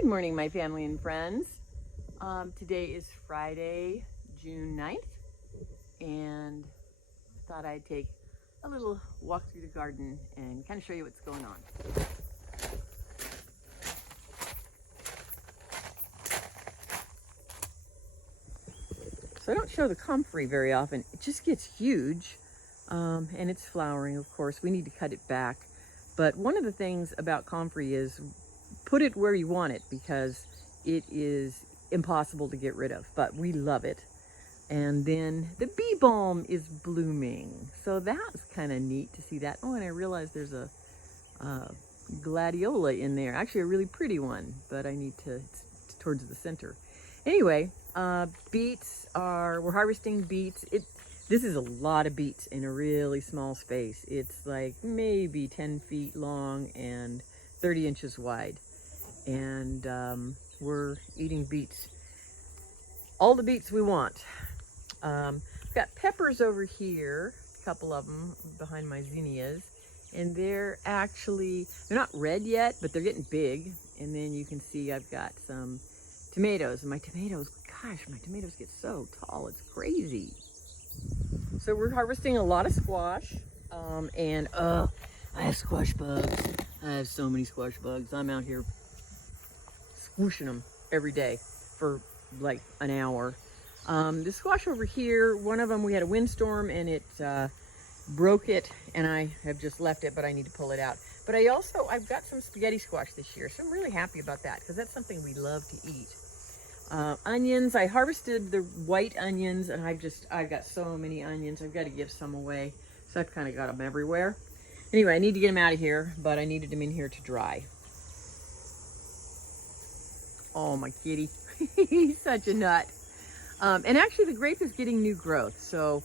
Good morning, my family and friends. Today is Friday, June 9th, and I thought I'd take a little walk through the garden and kind of show you what's going on. So I don't show the comfrey very often. It just gets huge, and it's flowering, of course. We need to cut it back. But one of the things about comfrey is put it where you want it, because it is impossible to get rid of, but we love it. And then the bee balm is blooming, so that's kind of neat to see that. Oh, and I realized there's a gladiola in there, actually a really pretty one, but I need to, it's towards the center. Anyway, beets we're harvesting beets. This is a lot of beets in a really small space. It's like maybe 10 feet long and 30 inches wide. And we're eating beets, all the beets we want. I've got peppers over here, a couple of them behind my zinnias, and they're not red yet, but they're getting big. And then you can see I've got some tomatoes, and my tomatoes get so tall, it's crazy. So we're harvesting a lot of squash, and I have squash bugs. I have so many squash bugs. I'm out here squishing them every day for like an hour. The squash over here, one of them, we had a windstorm and it broke it, and I have just left it, but I need to pull it out. But I've got some spaghetti squash this year, so I'm really happy about that, because that's something we love to eat. Onions, I harvested the white onions, and I've got so many onions. I've got to give some away, so I've kind of got them everywhere. Anyway, I need to get them out of here, but I needed them in here to dry. Oh, my kitty. He's such a nut. And actually the grape is getting new growth, so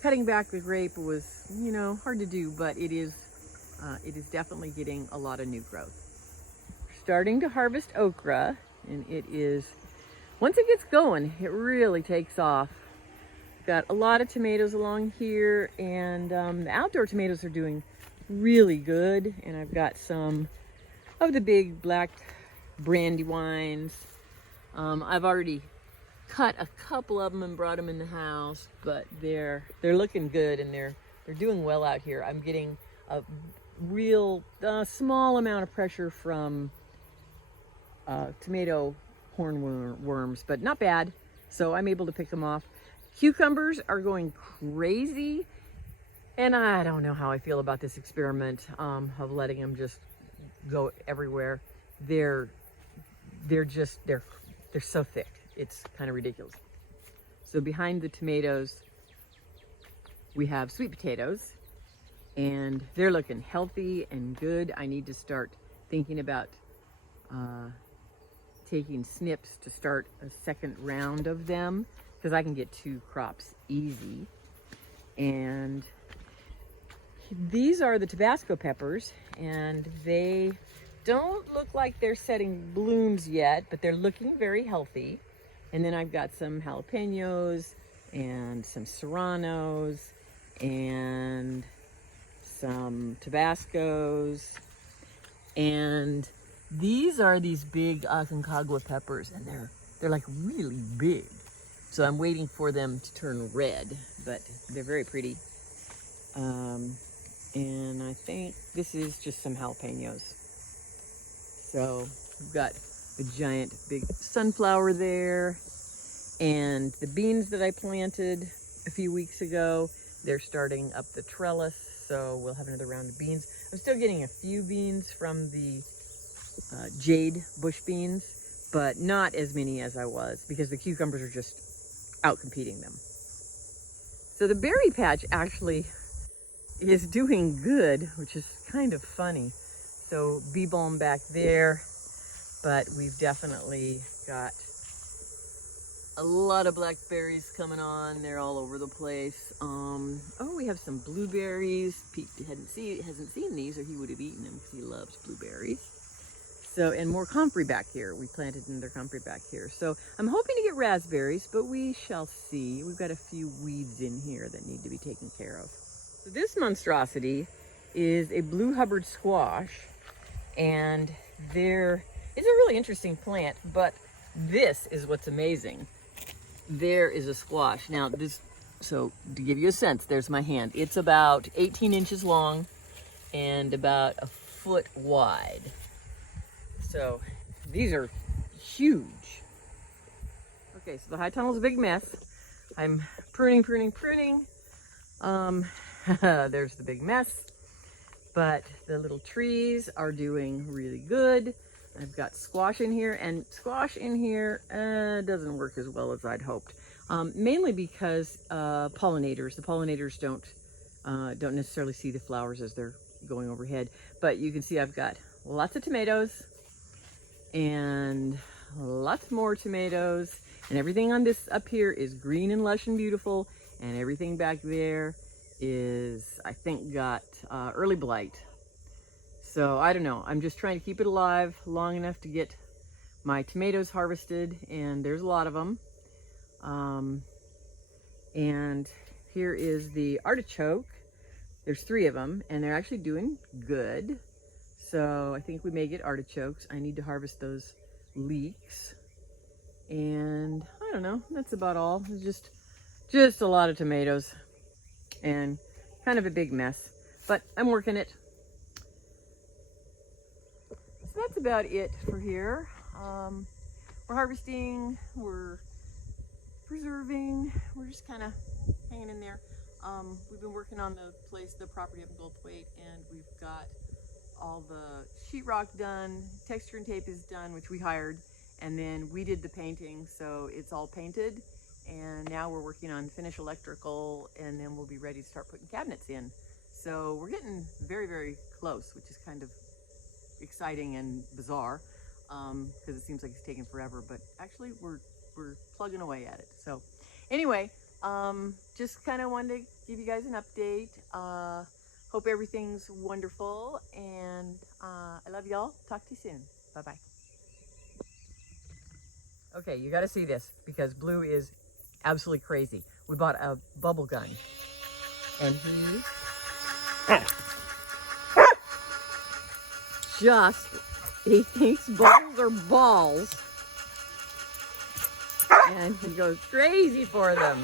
cutting back the grape was, hard to do, but it is definitely getting a lot of new growth. Starting to harvest okra, and once it gets going, it really takes off. Got a lot of tomatoes along here, and the outdoor tomatoes are doing really good, and I've got some of the big black brandywines. I've already cut a couple of them and brought them in the house, but they're looking good, and they're doing well out here. I'm getting a real small amount of pressure from tomato hornworms, but not bad, so I'm able to pick them off. Cucumbers are going crazy, and I don't know how I feel about this experiment of letting them just go everywhere. They're so thick, it's kind of ridiculous. So behind the tomatoes we have sweet potatoes, and they're looking healthy and good. I need to start thinking about taking snips to start a second round of them, because I can get 2 crops easy. And these are the Tabasco peppers, and they don't look like they're setting blooms yet, but they're looking very healthy. And then I've got some jalapenos and some serranos and some Tabascos, and these are these big Aconcagua peppers, and they're like really big. So I'm waiting for them to turn red, but they're very pretty. And I think this is just some jalapenos. So we've got a giant big sunflower there, and the beans that I planted a few weeks ago, they're starting up the trellis, so we'll have another round of beans. I'm still getting a few beans from the jade bush beans, but not as many as I was, because the cucumbers are just out-competing them. So the berry patch actually is doing good, which is kind of funny. So bee balm back there, but we've definitely got a lot of blackberries coming on. They're all over the place. Oh, we have some blueberries. Pete hasn't seen these, or he would have eaten them, because he loves blueberries. So, and more comfrey back here. We planted another comfrey back here. So I'm hoping to get raspberries, but we shall see. We've got a few weeds in here that need to be taken care of. So this monstrosity is a blue Hubbard squash, and it's It's a really interesting plant, but this is what's amazing. There is a squash. Now this, so to give you a sense, there's my hand. It's about 18 inches long and about a foot wide. So these are huge. Okay, so the high tunnel is a big mess. I'm pruning. There's the big mess. But the little trees are doing really good. I've got squash in here, and squash in here doesn't work as well as I'd hoped. Mainly because the pollinators don't necessarily see the flowers as they're going overhead. But you can see I've got lots of tomatoes and lots more tomatoes, and everything on this up here is green and lush and beautiful, and everything back there is, I think, got early blight. So I don't know, I'm just trying to keep it alive long enough to get my tomatoes harvested, and there's a lot of them. And here is the artichoke. There's 3 of them, and they're actually doing good. So I think we may get artichokes. I need to harvest those leeks. And I don't know, that's about all. It's just a lot of tomatoes and kind of a big mess, but I'm working it. So that's about it for here. We're harvesting, we're preserving, we're just kind of hanging in there. We've been working on the property up in Goldthwaite, and we've got all the sheetrock done, texture and tape is done, which we hired, and then we did the painting, so it's all painted. And now we're working on finish electrical, and then we'll be ready to start putting cabinets in. So we're getting very, very close, which is kind of exciting and bizarre, because it seems like it's taking forever, but actually we're plugging away at it. So anyway, just kind of wanted to give you guys an update. Hope everything's wonderful, and I love y'all. Talk to you soon. Bye-bye. Okay, you got to see this, because Blue is absolutely crazy. We bought a bubble gun, and he thinks bubbles are balls, and he goes crazy for them.